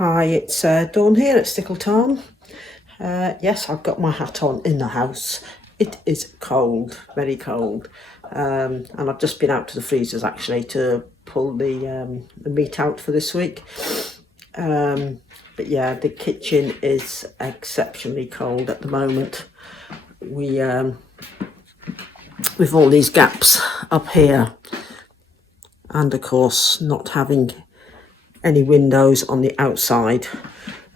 Hi, it's Dawn here at Stickleton. Yes, I've got my hat on in the house. It is cold, very cold, and I've just been out to the freezers actually to pull the meat out for this week. But yeah, the kitchen is exceptionally cold at the moment. With all these gaps up here, and of course not having any windows on the outside,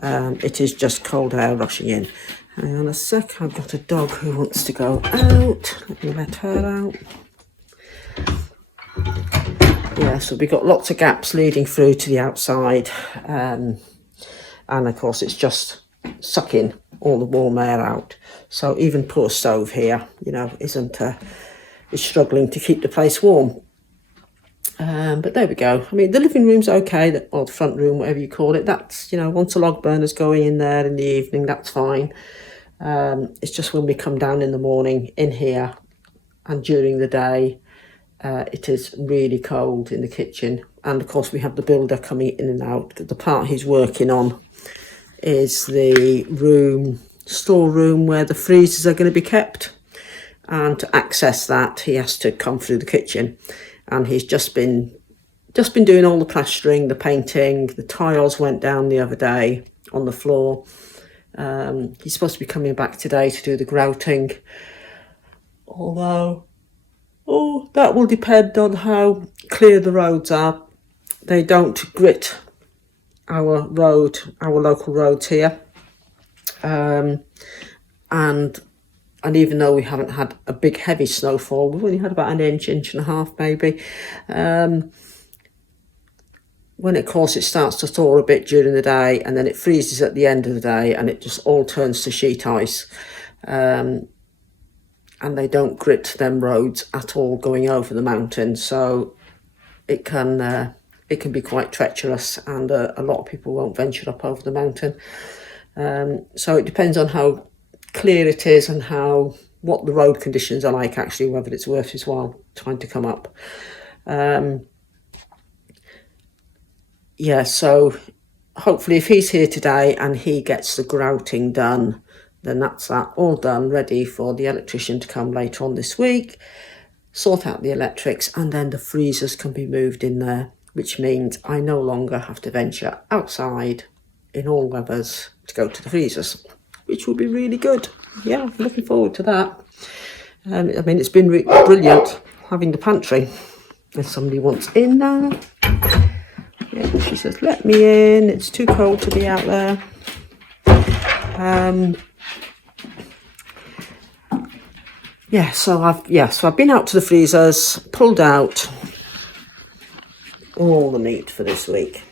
it is just cold air rushing in. Hang on a sec, I've got a dog who wants to go out. Let me let her out. Yeah, so we've got lots of gaps leading through to the outside, and of course it's just sucking all the warm air out. So even poor stove here, you know, is struggling to keep the place warm. But there we go. I mean, the living room's okay, or the front room, whatever you call it. That's, you know, once a log burner's going in there in the evening, that's fine. It's just when we come down in the morning in here and during the day, it is really cold in the kitchen. And of course we have the builder coming in and out. The part he's working on is the storeroom where the freezers are going to be kept. And to access that, he has to come through the kitchen. And he's just been doing all the plastering, the painting. The tiles went down the other day on the floor. He's supposed to be coming back today to do the grouting. Although, that will depend on how clear the roads are. They don't grit our local roads here. And even though we haven't had a big heavy snowfall, we've only had about an inch and a half maybe. When of course it starts to thaw a bit during the day, and then it freezes at the end of the day, and it just all turns to sheet ice. And they don't grit them roads at all going over the mountain, so it can be quite treacherous, and a lot of people won't venture up over the mountain. So it depends on how clear it is and what the road conditions are like, actually, whether it's worth his while trying to come up. Yeah, so hopefully if he's here today and he gets the grouting done, then that's that all done, ready for the electrician to come later on this week, sort out the electrics, and then the freezers can be moved in there, which means I no longer have to venture outside in all weathers to go to the freezers, which will be really good. Yeah, I'm looking forward to that. I mean, it's been brilliant having the pantry. If somebody wants in now. Yeah, she says, let me in. It's too cold to be out there. So I've been out to the freezers, pulled out all the meat for this week.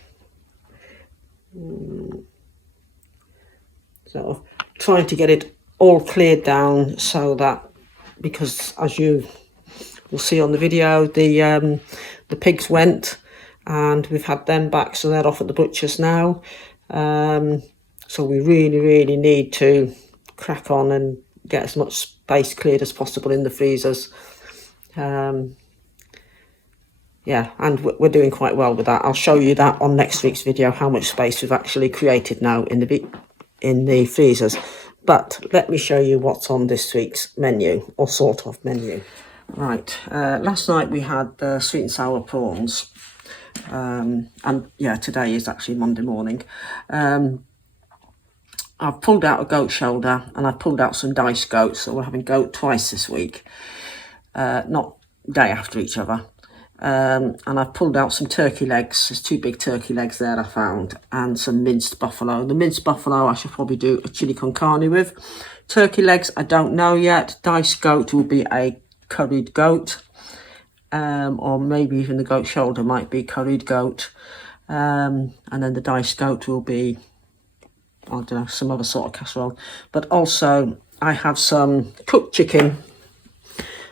So trying to get it all cleared down so that, because as you will see on the video, the pigs went and we've had them back, so they're off at the butcher's now. So we really need to crack on and get as much space cleared as possible in the freezers. And we're doing quite well with that. I'll show you that on next week's video, how much space we've actually created now in the freezers. But let me show you what's on this week's menu, or sort of menu. Right, last night we had the sweet and sour prawns. And yeah, today is actually Monday morning. I've pulled out a goat shoulder and I've pulled out some dice goats, so we're having goat twice this week, not day after each other. And I've pulled out some turkey legs. There's 2 big turkey legs there I found, and some minced buffalo. The minced buffalo I should probably do a chili con carne with. Turkey legs I don't know yet. Dice goat will be a curried goat, or maybe even the goat shoulder might be curried goat, and then the dice goat will be, I don't know, some other sort of casserole. But also I have some cooked chicken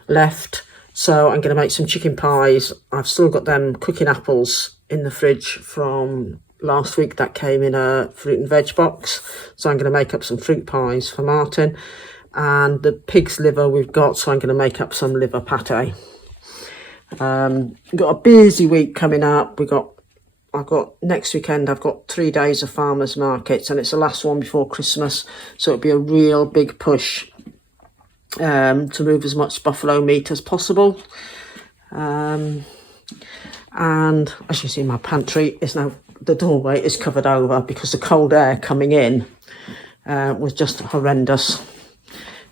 left, so I'm going to make some chicken pies. I've still got them cooking apples in the fridge from last week that came in a fruit and veg box, so I'm going to make up some fruit pies for Martin. And the pig's liver we've got, so I'm going to make up some liver pate. We've got a busy week coming up. I've got next weekend, I've got 3 days of farmers markets, and it's the last one before Christmas, so it'll be a real big push to move as much buffalo meat as possible. And as you see, my pantry is now, the doorway is covered over because the cold air coming in was just horrendous.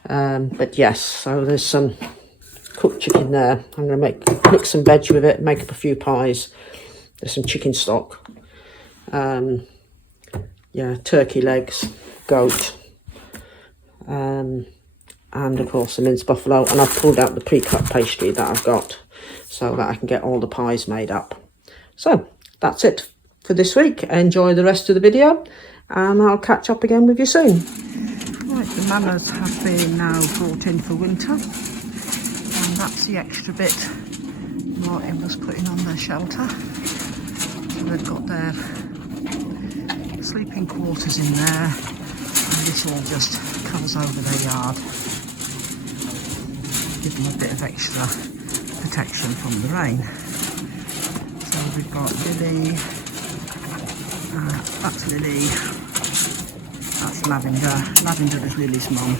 But yes, so there's some cooked chicken there. I'm going to mix some veg with it, make up a few pies. There's some chicken stock, yeah, turkey legs, goat, and of course the minced buffalo. And I've pulled out the pre-cut pastry that I've got so that I can get all the pies made up. So that's it for this week. Enjoy the rest of the video, and I'll catch up again with you soon. Right, the manners have been now brought in for winter, and that's the extra bit Martin was putting on their shelter. So they've got their sleeping quarters in there, and this all just covers over their yard, give them a bit of extra protection from the rain. So we've got Lily, that's Lily, that's Lavender. Lavender is Lily's mum.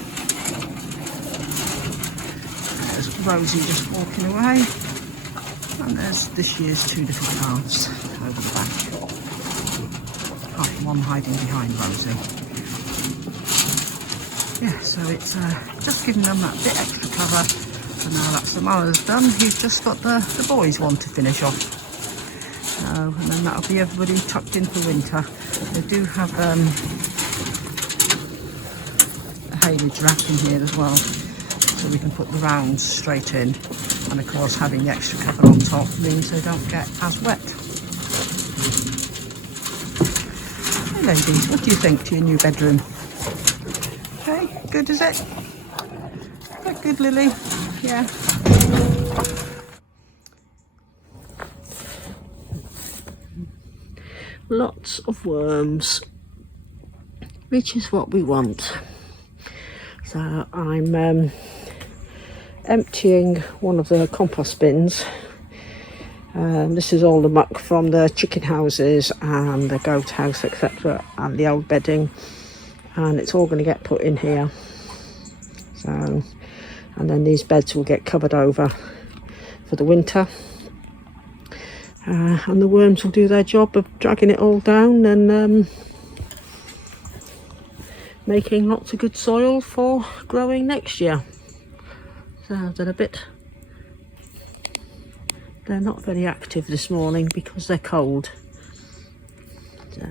There's Rosie just walking away, and there's this year's 2 little calves over the back. One hiding behind Rosie. Yeah, so it's just giving them that bit extra cover. So now that's the mother's done, he's just got the boys one to finish off. And then that'll be everybody tucked in for winter. They do have a haylage rack in here as well, so we can put the rounds straight in. And of course having the extra cover on top means they don't get as wet. Hey ladies, what do you think to your new bedroom? Hey, good is it? Is that good, Lily? Yeah. Lots of worms, which is what we want. So I'm emptying one of the compost bins. This is all the muck from the chicken houses and the goat house, etc., and the old bedding, and it's all going to get put in here. So, and then these beds will get covered over for the winter, and the worms will do their job of dragging it all down and making lots of good soil for growing next year. So they're not very active this morning because they're cold. So,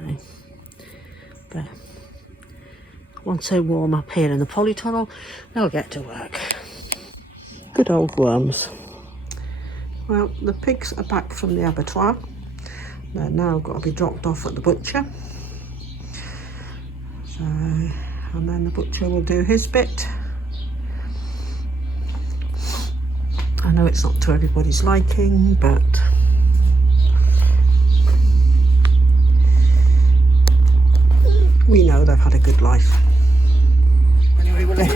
but once they warm up here in the polytunnel, they'll get to work. Good old worms. Well, the pigs are back from the abattoir. They're now got to be dropped off at the butcher. So, and then the butcher will do his bit. I know it's not to everybody's liking, but we know they've had a good life. Anyway, will they?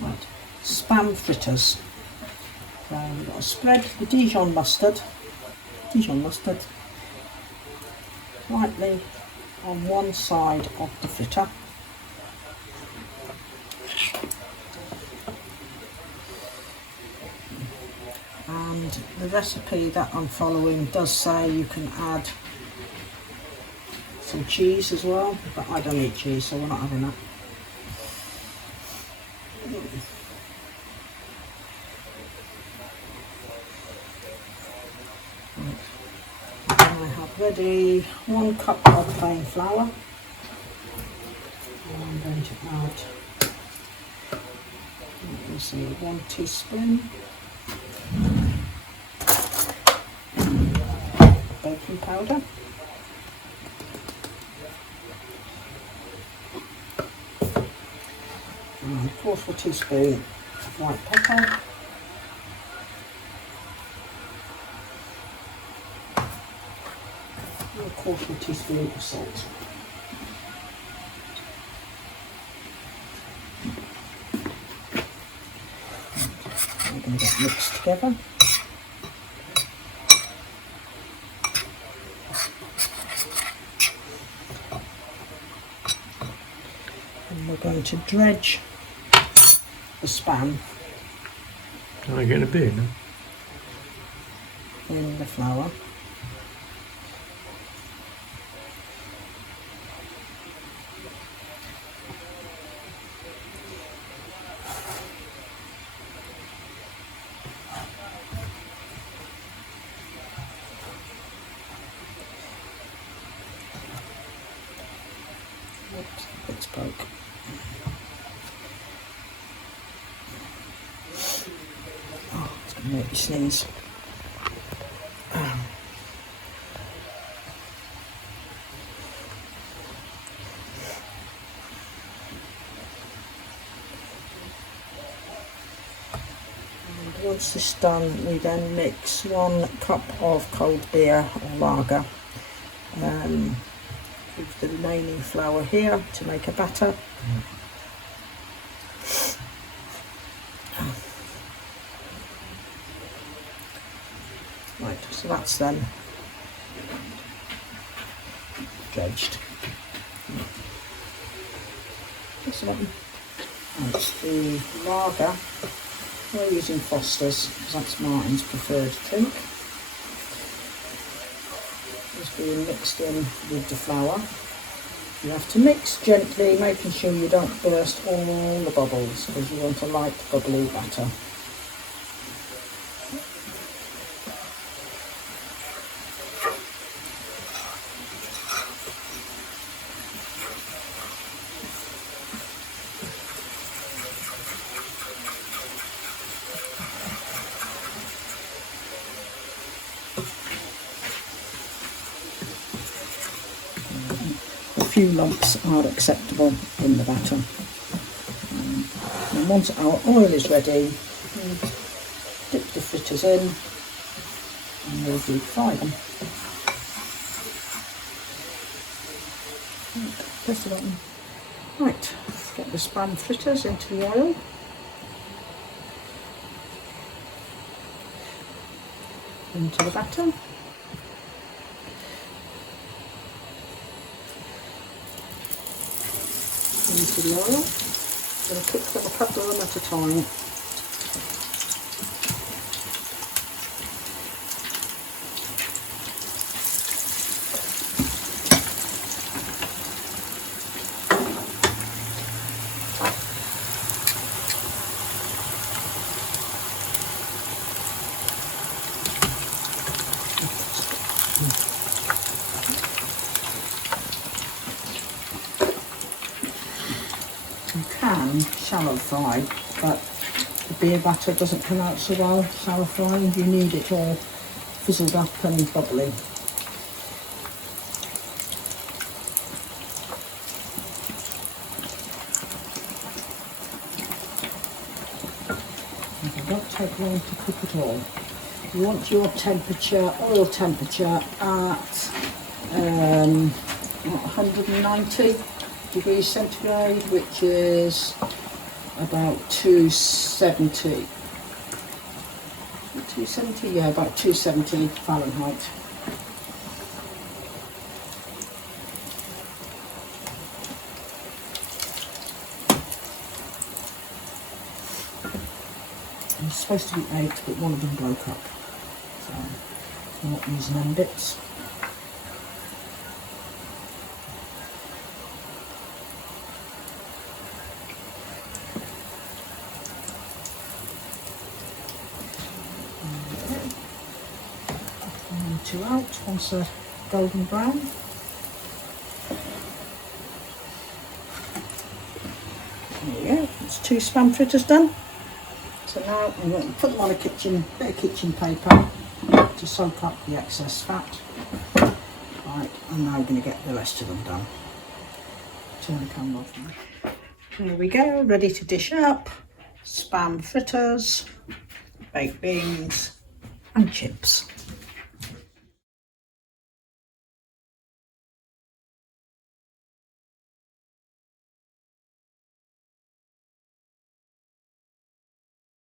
Right, spam fritters. So we've got a spread, the Dijon mustard, lightly on one side of the fritter. And the recipe that I'm following does say you can add some cheese as well, but I don't eat cheese, so we're not having that. Right. I have ready 1 cup of plain flour. And I'm going to add, let me see, 1 teaspoon baking powder. And 1/4 teaspoon of white pepper. And 1/4 teaspoon of salt. I'm going to get mixed together. And we're going to dredge the span Can I get a beer now? in the flour. Oops, it's broke. Oh, it's going to make you sneeze. And once this is done, we then mix 1 cup of cold beer or lager with the remaining flour here to make a batter. Right, so that's then dredged. This one. And the lager, we're using Foster's because that's Martin's preferred drink. It's being mixed in with the flour. You have to mix gently, making sure you don't burst all the bubbles because you want a light bubbly batter. A few lumps are acceptable in the batter. And once our oil is ready, we dip the fritters in and we'll deep fry them. Press the button. Right, let's get the span fritters into the oil. Into the batter. Into the oil. I'm going to cook them a couple of them at a time. You can shallow fry, but the beer batter doesn't come out so well shallow frying. You need it all fizzled up and bubbly. It don't take long to cook at all. You want your temperature, oil temperature at 190 degrees centigrade, which is about 270. 270, yeah, about 270 Fahrenheit. supposed to be 8, but one of them broke up. So I'm not using them bits. And 2 out once they're golden brown. There we go, it's 2 spam fritters done. So now I'm going to put them on a bit of kitchen paper to soak up the excess fat. Right, and now I'm going to get the rest of them done. Turn the camera off now. There we go, ready to dish up. Spam fritters, baked beans and chips.